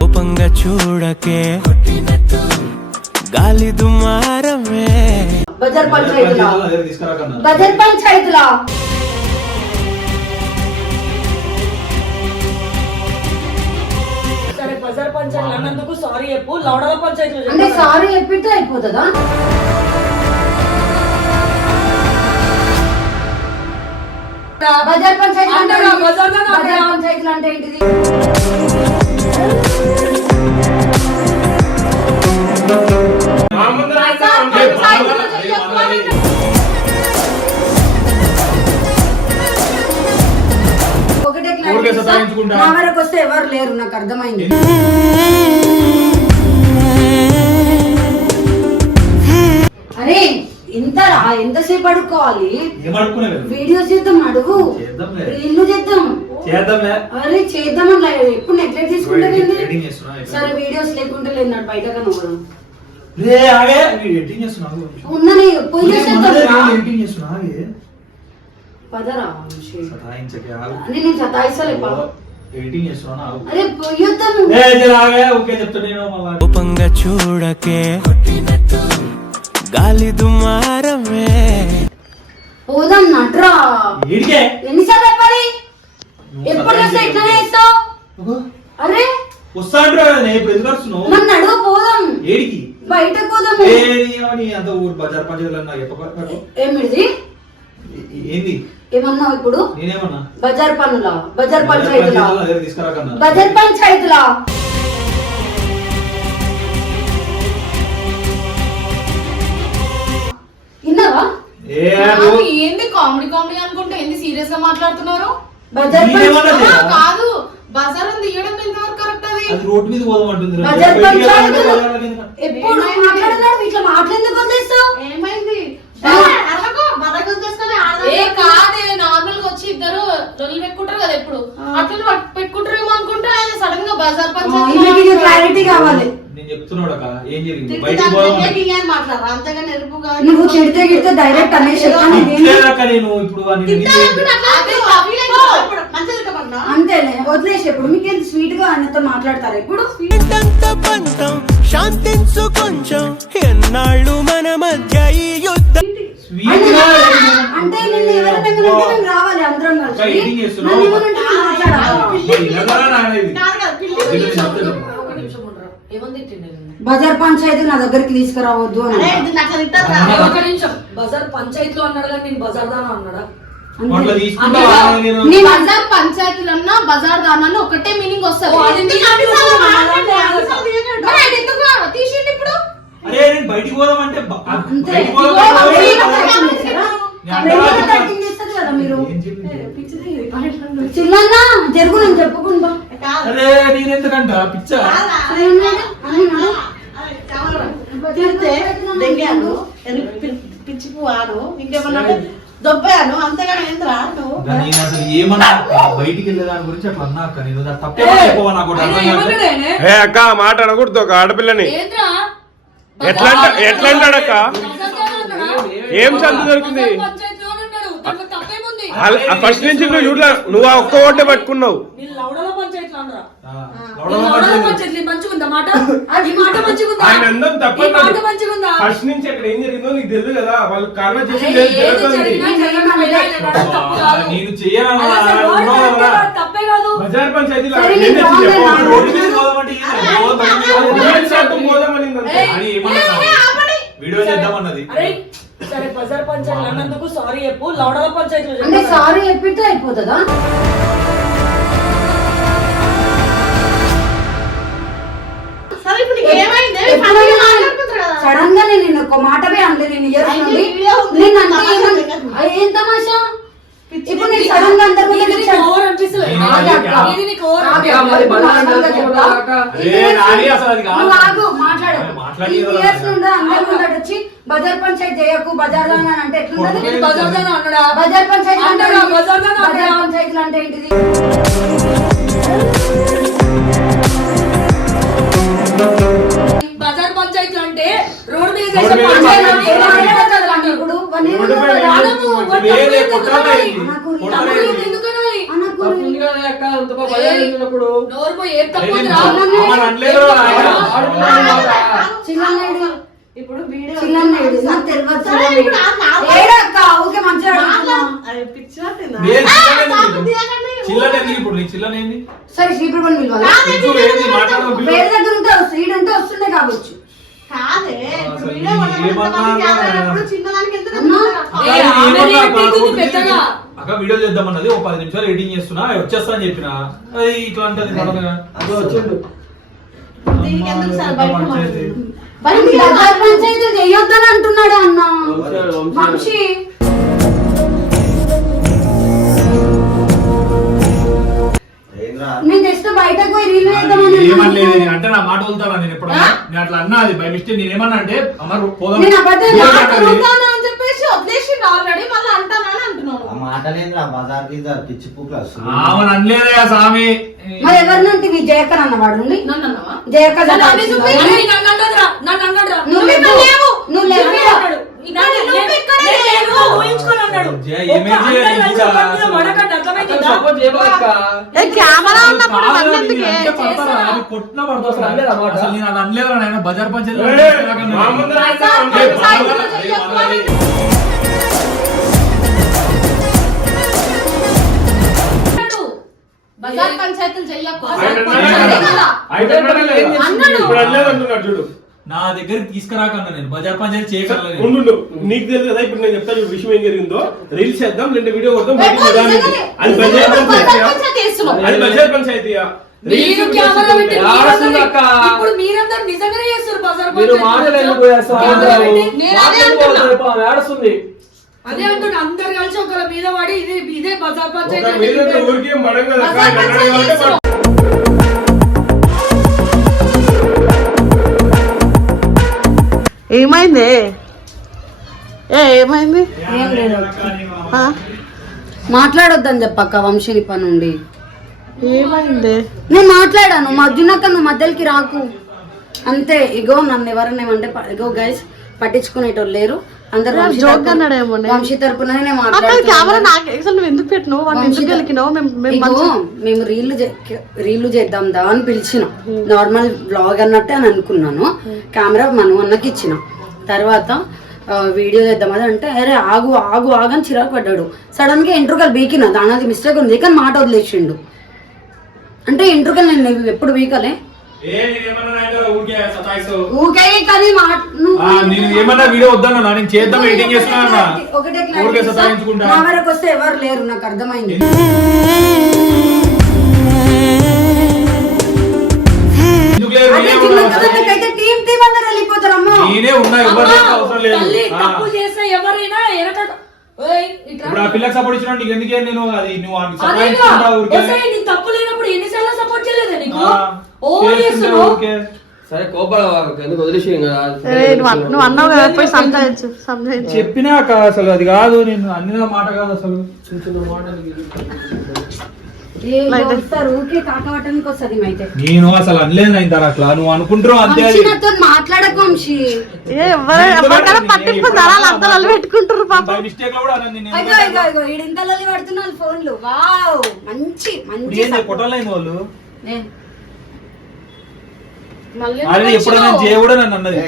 కోపంగా చూడకే గాలి దుమారమే బజార్ పంచాయతీలా. బజార్ సరే బజార్ పంచాయతీ అన్నందుకు సారీ చెప్పు. లౌడల పంచాయతీలో అంటే. సారీ చెప్పితే అయిపోతుందా? బజార్ పంచాయతీ? పంచాయతీలు అంటే ఏంటిది. నా వరకు వస్తే ఎవరు లేరు నాకు అర్థమైంది అరే ఎంత ఎంతసేపు అడుక్కోవాలి? వీడియోస్ చేద్దాం అడుగు. ఇల్లు చేద్దాం. అరే చేద్దామని లే- ఎప్పుడు నెగ్లెక్ట్ ఎట్లా? సరే వీడియోస్ లేకుంటే లేదు బయట పోయి చేద్దాం చేస్తున్నా, ఆగే. పదరా నేను సతాయిస్తలే. కోపంగా చూడకే. గాలి దుమారమే పోదాం నట్రా ఈడికే. ఎన్నిసార్లు చెప్పాలి? ఎప్పుడు సతాయించకే. ఇట్లానే ఇస్తావు అగో, అరే. వస్తా నేను ఇప్పుడు ఎందుకు అరుస్తున్నావు? మన నడువు పోదాం. ఏడికి? బయటకు పోదాము ఏ, నీ అంత ఊరు బజార్ పంచాయతీలో నాకు చెప్పక ఏమిది ఏంది? ఏమన్నావు ఇప్పుడు? నేనేమన్నా? బజార్ పన్నులా బజార్ పంచాయతీలా? బజార్ పంచాయతీలా? ఏంది కామెడీ కామెడీ అనుకుంటే ఏంది సీరియస్గా మాట్లాడుతున్నారు? పంచాయతీ కాదు. బజార్ తీయడం ఎంతవరకు కరెక్ట్ అది? అది రోడ్డు మీద పోదాం అంటుంది రా. బజార్? ఎప్పుడు మాట్లాడుతున్నాడు? ఇట్లా మాట్లాడేందుకు వదిలేస్తావు? ఏమైంది? ఆ. ఏ కాదే. నార్మల్గా వచ్చి ఇద్దరు రొల్లు పెట్టుకుంటారు కదా ఎప్పుడు. అట్లా పట్- పెట్టుకుంటారేమో అనుకుంటే ఆయన సడన్గా బజార్ ఇది క్లారిటీ కావాలి. నేను చెప్తున్నాడు అక్క. ఏం జరిగింది? అంటే. నువ్వు తిడితే గిడితే డైరెక్ట్ అనేసి తిట్టలేదక్క నేను ఇప్పుడు అంతేలే వదిలేసి ఇప్పుడు మీకు స్వీట్గా ఆయనతో మాట్లాడతారు ఇప్పుడు శాంతించు కొంచెం. ఎన్నాళ్ళు మన మధ్య ఈ యుద్ధం? అంటే నిన్ను ఎవరైనా రావాలి అందరం అక్క, కలిసి బజార్ పంచాయతీ నా దగ్గరికి తీసుకురావద్దు అని ఒక నిమిషం. బజార్ పంచాయతీలో అన్నాడు కానీ నేను బజార్ దానా అన్నాడా? అట్లా తీసుకుంటా నీ బజార్ పంచాయతీలన్నా బజార్ దానన్నా ఒకటే మీనింగ్ వస్తుంది. మరి ఆయన ఎందుకు తీసిండు ఇప్పుడు? అరే నేను బయటికి పోదాం అంటే బ- అంతే. బయటికి పోదాం. అంటే? నేను జరుగు నేను చెప్పుకుంటా. అరే నేను ఎందుకంట పిచ్చ తిడితే దెంగాను పిచ్చిపు వాడు ఇంకేమన్నా దొబ్బాను అంతగానే ఏంద్రా నువ్వు నేను అసలు ఏమన్నా అక్క, బయటికి వెళ్ళే దాని గురించి అట్లా అన్నా అక్క నేను దాన్ని తప్పే చెప్పవా నాకు ఒకటి ఆయన అర్థం కాదు. ఏమన్నాడు ఆయన? ఏ అక్క ఆ మాట అనకూడదు ఒక ఆడపిల్లని? ఎట్లా ఎట్లా అంటాడక్క? ఏం సంత దొరికింది ఫస్ట్ నుంచి నువ్వు చూడలే నువ్వు ఆ ఒక్క ఓటే పట్టుకున్నావు. పంచాయతీ? ఆయన అందం? ఫస్ట్ నుంచి అక్కడ ఏం జరిగిందో నీకు తెలియదు కదా. వాళ్ళు. తప్పు కాదు. నేను కాదు. బజార్ ఏమన్నా వీడియో చేద్దామన్నది. అరే సరే బజార్ పంచాయతీ అన్నందుకు సారీ చెప్పు. లౌడల పంచాయతీలో అంటే. సారీ చెప్పితే అయిపోతుందా? సడన్గా నేను ఒక మాటవే అనలేదు నేను ఇయర్ అయితే ఇప్పుడు నేను సడన్గా అందరి ముందు ఇది నీకు నిల్చో- ఓవర్ అనిపిస్తలే? నేను ఆగు అక్క. ఇది నీకు ఓవర్ ఆగు అనిపిస్తలే? అక్క. ఇప్పుడు నార్మల్గా చెప్తా. ఏ, నాని అసలు అది కాదు. నువ్వు ఆగు, మాట్లాడు. అరే, మాట్లాడి ఈ కదా. ఇయర్స్ నుండి అందరి ముందట వచ్చి బజార్ పంచాయతీ చేయకు బజార్ దానా అని అంటే ఎట్లుంటది నేను బజార్ దానా అన్నాడా? బజార్ పంచాయతీ అంటే అన్నాడా? ఏంటి? బజార్ దానా బజార్? పంచాయతీలు అంటే ఏంటిది బజార్ పంచాయతీ అంటే రోడ్ మీద రోడ్డు చేసే మీద. అంటే. ఇప్పుడు సరే, ఇప్పుడు ఆ నా- ఏడక్క ఊకే మంచిగా అడుగుతున్నా. అది పిచ్చినట్టుందా? నేను చిల్లర నాకు ఎందుకు? తీయకండి. చిల్లర ఎందుకు? ఇప్పుడు? నీకు చిల్లర ఏంది? సరే శ్రీపుడు పని పిలవాలా. వేరే దగ్గర ఉంటే వస్తుంది కావచ్చు. కాదే వీడియో చిన్నదానికి ఎంత. అక్క, వీడియో చేద్దామన్నది ఒక పది నిమిషాలు ఎడిటింగ్ చేస్తున్నా వచ్చేస్తా అని చెప్పిన. ఇట్లా అంటది. అదో వచ్చిండు. చెయ్యొద్దని అంటున్నాడు అన్న. వంశీ నేను జస్ట్ బయటకు పోయి రీల్ వేద్దామని అంటే నా మాట వదులుతానా నేను ఎప్పుడు నేను అట్లా అన్నా అది బై మిస్టేక్ నేను ఏమన్నా అంటే అమర్ పోదాం. నేను అబద్ధం. అడుగుతాను అని చెప్పేసి వదిలేసిండు ఆల్రెడీ మళ్ళీ అంటానని అంటున్నాను ఆ మాటలేదురా బజార్ పిచ్చి పూకులు వస్తుంది ఆమెను అనలేదే స్వామి. మరి ఎవరినంటే జయకర్ అన్నవాడు నన్ను అన్నావా? జయకర్ నన్ను అన్ని అన్నవాడు. చూపి, అన్ని నన్ను అన్నదిరా, నన్ను అన్నదిరా. నువ్వు నువ్వు ఇక్కడ లేవు. లేవు. నువ్వు లేవు. నువ్వు అన్నాడు. నన్ను నువ్వు ఇక్కడ లేవు. ఊహించుకొని అన్నాడు. జయ, ఒక్క ఏమేం చేయాలి అందరి ఇంకా కలిసి పక్కన అసలు? పడకండి, అర్థమైందా? సపోర్ట్ చేయబాక ఏ కెమెరా ఉన్నప్పుడు కాదు, ఇవన్నీ నేను ఎందుకే? అంటే పడతారా? అది అనలేదా? అసలు నేను అది నాయన. బజార్ పంచాయతీ. బజార్ పంచాయతీలు చెయ్యకు చూడు. నా దగ్గరికి తీసుకురాకన్నా నేను. బజార్ పంచాయతీ చేయగలను. నీకు తెలుసు కదా ఇప్పుడు నేను చెప్తాను చూడు విషయం ఏం జరిగిందో. రీల్స్ చేద్దాం రెండు వీడియో కొడతాం. అది బజార్ పంచాయతీ. అది బజార్ పంచాయతీయా? మీరు కెమెరా పెట్టి రాస్తుంది మీరందరూ- అక్క. ఇప్పుడు మీరందరూ నిజంగానే చేస్తారు బజార్ మీరు. మాటలు ఎందుకు నేను అదే అంటున్నా. అందరు కలిసి ఒకరి మీద పడి ఇదే ఇదే బజార్ పంచాయతీ. ఏమైంది ఏ ఏమైంది? మాట్లాడొద్దని చెప్పక్క వంశీని పని నుండి ఏమైంది? నేను మాట్లాడాను. మధ్యనక్క నువ్వు మధ్యలోకి రాకు. అంతే. ఇగో నన్ను ఎవరైనా ఏమంటే ప- ఇగో గైస్ పట్టించుకునేటోళ్ళు లేరు. అందరు వంశీ జోక్ తరపున- అన్నాడేమోనే. వంశీ తరపున నేను అక్క కెమెరా మాట్లాడుతున్నాను నాకు అసలు నువ్వు ఎందుకు పెట్టినావు? వాడిని ఎందుకు గెలికినావు మేము రీళ్ళు రీళ్ళు చేద్దాం దా అని పిలిచిన. నార్మల్ బ్లాగ్ అన్నట్టే అని అనుకున్నాను. కెమెరా మనం అన్నకి ఇచ్చిన. తర్వాత వీడియో చేద్దాం అది అంటే అరే ఆగు ఆగు ఆగు అని చిరాకు పడ్డాడు. సడన్గా ఎంట్రుకలు బీకిన. దానిది మిస్టేక్ ఉంది. కానీ మాట వదిలేసిండు. అంటే ఎంట్రుకలు నేను ఎప్పుడు సతాయిస్తావు ఊకే కానీ నేను ఏమన్నా వీడియో వద్దన్నా నేను చేద్దాం ఎడిటింగ్ చేస్తున్నా ఒకటే ఊరికే clarity ఇస్తా. సతాయించుకుంటా. నా వరకు వస్తే ఎవరు లేరు నాకు అర్థమైంది. నేనే ఉన్నా. ఎవరు అవసరం లేదు. తప్పు చేస్తే ఎవరైనా. ఇప్పుడు ఆ పిల్లకి సపోర్ట్ ఇచ్చిన నీకు ఎందుకే నేను అది నువ్వు ఆ అదేగా, సతాయించుకుంటా ఊరికే? ఒసేయ్, నీ తప్పు లేనప్పుడు ఎన్నిసార్లు సపోర్ట్ చేయలేదా నీకు? చేస్తున్నావు. సరే కోపడ ఎందుకు వదిలేసి నువ్వు అన్- నువ్వు అన్నావు కదా పోయి సంతాయించు సంతాయించు చెప్పినా అసలు అది కాదు నేను అన్ని మాట కాదు అసలు. చిన్న నేను అసలు అనలేదు అయిన అట్లా. నువ్వు అనుకుంటున్నావు అంతే పెట్టుకుంటారు మిస్టేక్ కూడా ఫోన్లు. వావ్ మంచి మంచి వాళ్ళు? మళ్ళీ ఎప్పుడైనా నన్ను అన్నది.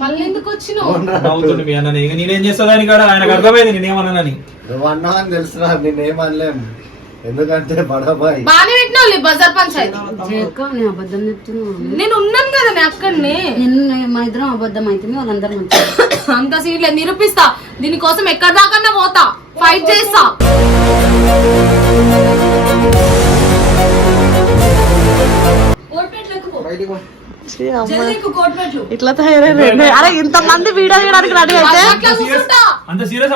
మళ్ళీ ఎందుకు వచ్చినావు? మీ అన్న నేనేం చేస్తాదని కాడ ఆయనకు అర్థమైంది నేనేమన్నానని నువ్వు అన్నావు అని తెలుసురా నేనేమనలేం ఎందుకంటే బడబాయ్ బాగానే పెట్టినావు ఈ బజార్ పంచాయతీ. నేను అబద్ధం చెప్తున్నాను. నేను ఉన్నాను కదా నేను అక్కడనే. నిన్న మన ఇద్దరం అబద్ధం అయితే వాళ్ళందరూ అంత సీన్ లేదు నిరూపిస్తా. దీనికోసం ఎక్కడ దాకా పోతా. ఫైట్ చేస్తా. ఇట్లా తయారైంది. అరే ఇంత మంది వీడియో చేయడానికి రెడీ అయితే? అంత సీరియస్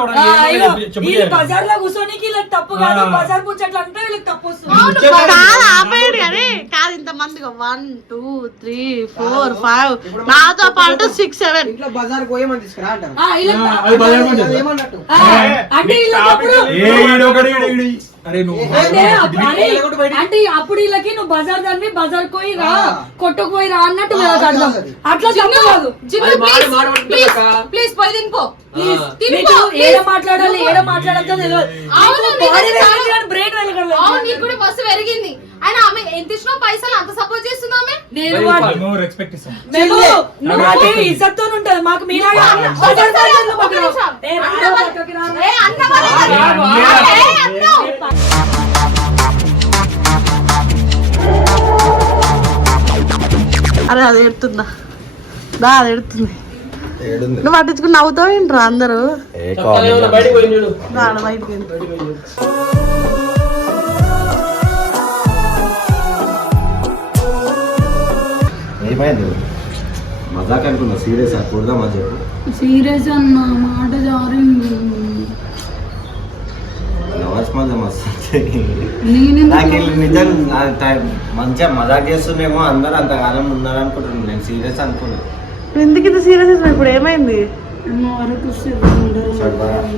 బజార్లో కూర్చొనికి తప్పు కాదు. బజార్ అంటే వీళ్ళకి తప్పు వస్తుంది. కాదు ఆపేయండి కానీ కాదు ఇంత మందిగా. One two three four five నాతో పాటు సిక్స్ సెవెన్ ఇంట్లో బజార్ పోయేమని తీసుకురా అంటారు. అంటే అంటే అప్పుడు- వీళ్ళకి నువ్వు బజార్ దాన్ని బజార్ పోయి రా కొట్టుకు పోయి రా అన్నట్టు వీళ్ళకి అర్థం. అట్లా కాదు. ప్లీజ్ పోయి తినిపో నీకు ఏడ మాట్లాడాలి ఏడ నీకు నీకు కానీ బ్రెయిన్. అవును నీకు కూడా బస్సు పెరిగింది. ఆయన ఆమె ఎంత ఇచ్చినా పైసలు అంత సపోర్ట్ చేస్తుంది ఆమె నేను వాడు- మేము రెస్పెక్ట్ ఇస్తాం మేము నువ్వు అదే ఇజ్జత్తో ఉంటది మాకు మీలాగా పక్కన. ఏ, పక్కకి. ఏ, వాళ్ళ అరే. ఏ, అది ఎడుతుందా దా అది ఎడుతుంది నువ్వు పట్టించుకుని నవ్వుతావు ఏంట్రా అందరూ ఏ బయటికి బయటికి వెళ్ళి. ఏమైంది? మజాక్ అనుకున్నా సీరియస్ కూడదామా చెప్పు. సీరియస్ అన్న మాట జారింది. నవాజ్ మజా మస్తు నేను నాకు వీళ్ళు నిజం నా టైం మంచిగా మజాక్ చేస్తుండేమో అందరూ అంతకాలం ఉన్నారు అనుకుంటున్నాను నేను సీరియస్ అనుకున్నాను ఎందుకు ఇంత సీరియస్ ఇప్పుడు? ఏమైంది?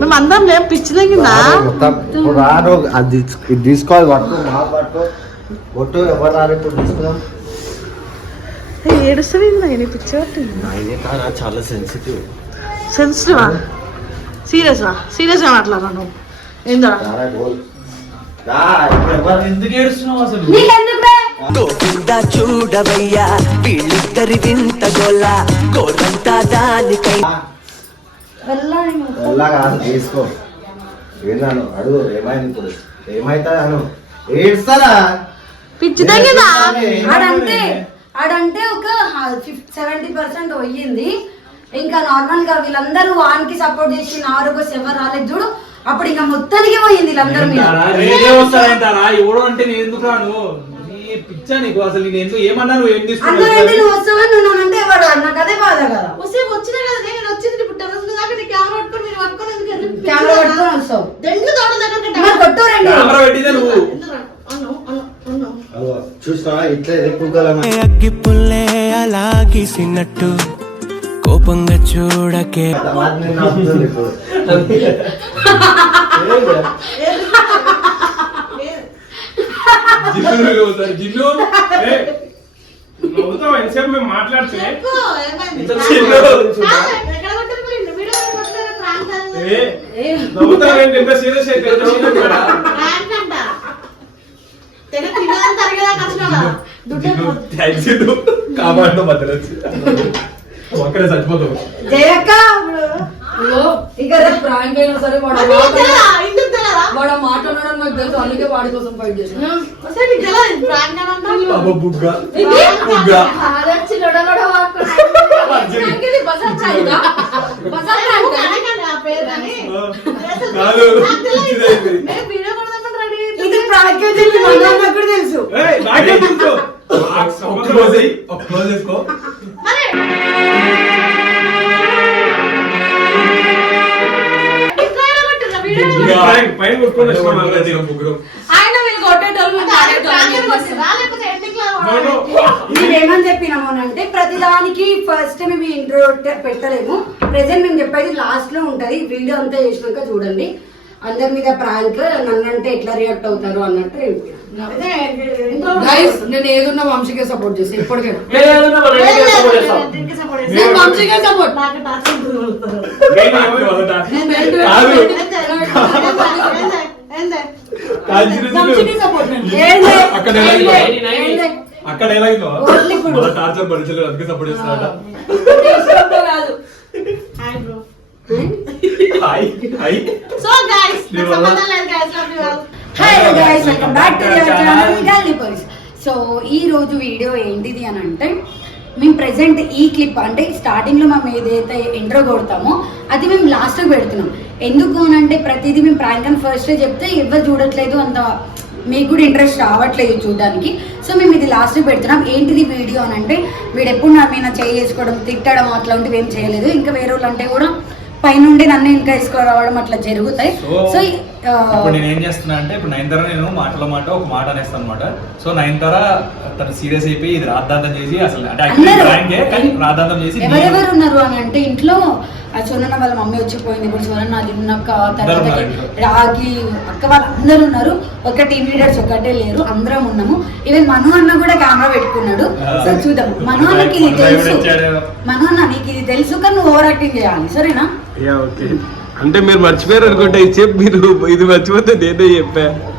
మేము అందరం లేం రాను అది తీసుకోవాలి పట్టు మా పట్టు ఒట్టు ఎవరు ఇప్పుడు తీసుకుందాం ఏడుస్తుంది నేను పిచ్చి చాలా సెన్సిటివ్ సెన్సిటివా సీరియస్వా సీరియస్గా మాట్లాడరా నువ్వు? ఏందా ఎందుకు ఏడుస్తున్నావు అసలు? గోవిందా చూడవయ్యా వీళ్ళిద్దరి వింత గోల గోరంతా దానికై వెళ్ళా కాదు తీసుకో. ఏందాను అడుగు ఏమైంది ఇప్పుడు? ఏమైతుంది అను ఏడుస్తారా పిచ్చి తగ్గిందా ఆడంటే ఆడంటే ఒక సెవెంటీ పర్సెంట్ పోయింది. ఇంకా నార్మల్గా వీళ్ళందరూ వానికి సపోర్ట్ చేసి నా వరకు ఎవరు రాలేదు చూడు. అప్పుడు ఇంకా మొత్తానికి పోయింది వీళ్ళందరూ అంటే నేను ఎందుకు రాను నీ పిచ్చా నీకు నువ్వు వస్తావని నువ్వు అంటే ఎవరు అదే బాధ కదా. వస్తే వచ్చినా కదా నేను వచ్చింది ఇప్పుడు టెర్రస్ మీద దాకా నీ కెమెరా పట్టుకొని మీరు కెమెరా వస్తావు. తోట రండి. కెమెరా పెట్టిందే నువ్వు. అగ్గి పుల్లే అలాగిసినట్టు కోపంగా చూడకే. ఇప్పుడు. జిల్లు ఒకసారి జిల్లు ఏ, నవ్వుతావు ఎంతసేపు మేము మాట్లాడితే? జిల్లు ఎక్కడ కొట్టారు మరి? వీడియో కొట్టారా? ప్రాంక్ అది. ఏ, నవ్వుతావేంటి ఎంత సీరియస్ అయితే ఎంత serious కదా? ప్రాంక్ అంట. తెగ తినదని తరగదా కష్టమా? జిల్లు థ్యాంక్స్ జిల్లు కాపాడు మధ్యలో అక్కడే చచ్చిపోతావు జయక్క! ఇగో, ఇక రేపు ప్రాంక్ అయినా సరే వాడు అది నీకు? వాడు ఆ మాట తెలుసు అందుకే వాడి కోసం ఫైట్ చేసిన. కాదు నాకు తెలియదు. పిచ్చిదైంది. నేను వీడియో కొడదామని రెడీ అయ్యి ఇది ప్రాంక్ అని చెప్పి మా నాన్నకు కూడా తెలుసు ఏయ్, నాకే తెలుసు. ఒక క్లోజ్ చేసుకో. ఆయన వీళ్ళు కొట్టేటోళ్ళు. మేమేమని చెప్పినాము అని అంటే ప్రతిదానికి ఫస్ట్ మేము ఇంట్రో పెట్టలేము ప్రెసెంట్ మేము చెప్పేది లాస్ట్లో ఉంటది. వీడియో అంతా చేసినాక చూడండి. అందరి మీద ప్రాంక్ నన్నంటే ఎట్లా రియాక్ట్ అవుతారు అన్నట్టు గైస్ నేను ఏదున్నా వంశీకే సపోర్ట్ చేసి ఇప్పటికైనా లేదు, సపోర్ట్ వంశీకే? అక్కడ ఎలా ఏంది? అయిందో? ఏంది? అక్కడ ఎలా అయిందో? ఓన్లీ ఇప్పుడు. మన టార్చర్ భరించలేదు అందుకే సపోర్ట్ సంబంధం లేదు, guys welcome back to your channel Galli boys so ఈ రోజు వీడియో ఏంటిది అని అంటే మేము ప్రెసెంట్ ఈ క్లిప్ అంటే స్టార్టింగ్లో మేము ఏదైతే ఇంట్రో కొడతామో అది మేము లాస్ట్ పెడుతున్నాం. ఎందుకు అని అంటే ప్రతిదీ మేము ప్రాంక్ అని ఫస్ట్ చెప్తే ఎవరు చూడట్లేదు అంత మీకు కూడా ఇంట్రెస్ట్ రావట్లేదు చూడడానికి. సో మేము ఇది లాస్ట్ పెడుతున్నాం. ఏంటిది వీడియో అని అంటే వీడు ఎప్పుడు నా మీద చేయి చేసుకోవడం తిట్టడం అట్లాంటివి ఏం చేయలేదు. ఇంకా వేరే వాళ్ళు అంటే కూడా పైనుండి నన్ను ఇంకా వేసుకోవడం అట్లా జరుగుతాయి. సో ఇప్పుడు నేను ఏం చేస్తున్నా అంటే ఇప్పుడు నయనతార నేను మాటలో మాట ఒక మాట అనేస్తాను అనమాట సో నయనతార తను సీరియస్ అయిపోయి ఇది రాద్దాంతం చేసి అసలు అంటే కానీ రాద్దాంతం చేసి ఎవరెవరు ఉన్నారు అని అంటే ఇంట్లో ఆ సోనన్న వాళ్ళ మమ్మీ వచ్చిపోయింది ఇప్పుడు సోనన్న లిన్నక్క తర్వాత ఉన్నారు ఇంట్లో. రాగి అక్క వాళ్ళు అందరూ ఉన్నారు. ఒక టీమ్ లీడర్స్ ఒకటే లేరు. అందరం ఉన్నాము. ఈవెన్ మను అన్న కూడా కెమెరా పెట్టుకున్నాడు. సో చూద్దాం. మను అన్నకి ఇది మన తెలుసు. మను అన్న నీకు ఇది తెలుసు కానీ నువ్వు ఓవర్ యాక్టింగ్ చేయాలి. సరేనా? ఓకే అంటే మీరు మర్చిపోయారు అనుకుంటే ఇది చెప్పి మీరు ఇది మర్చిపోతే నేనే చెప్పా.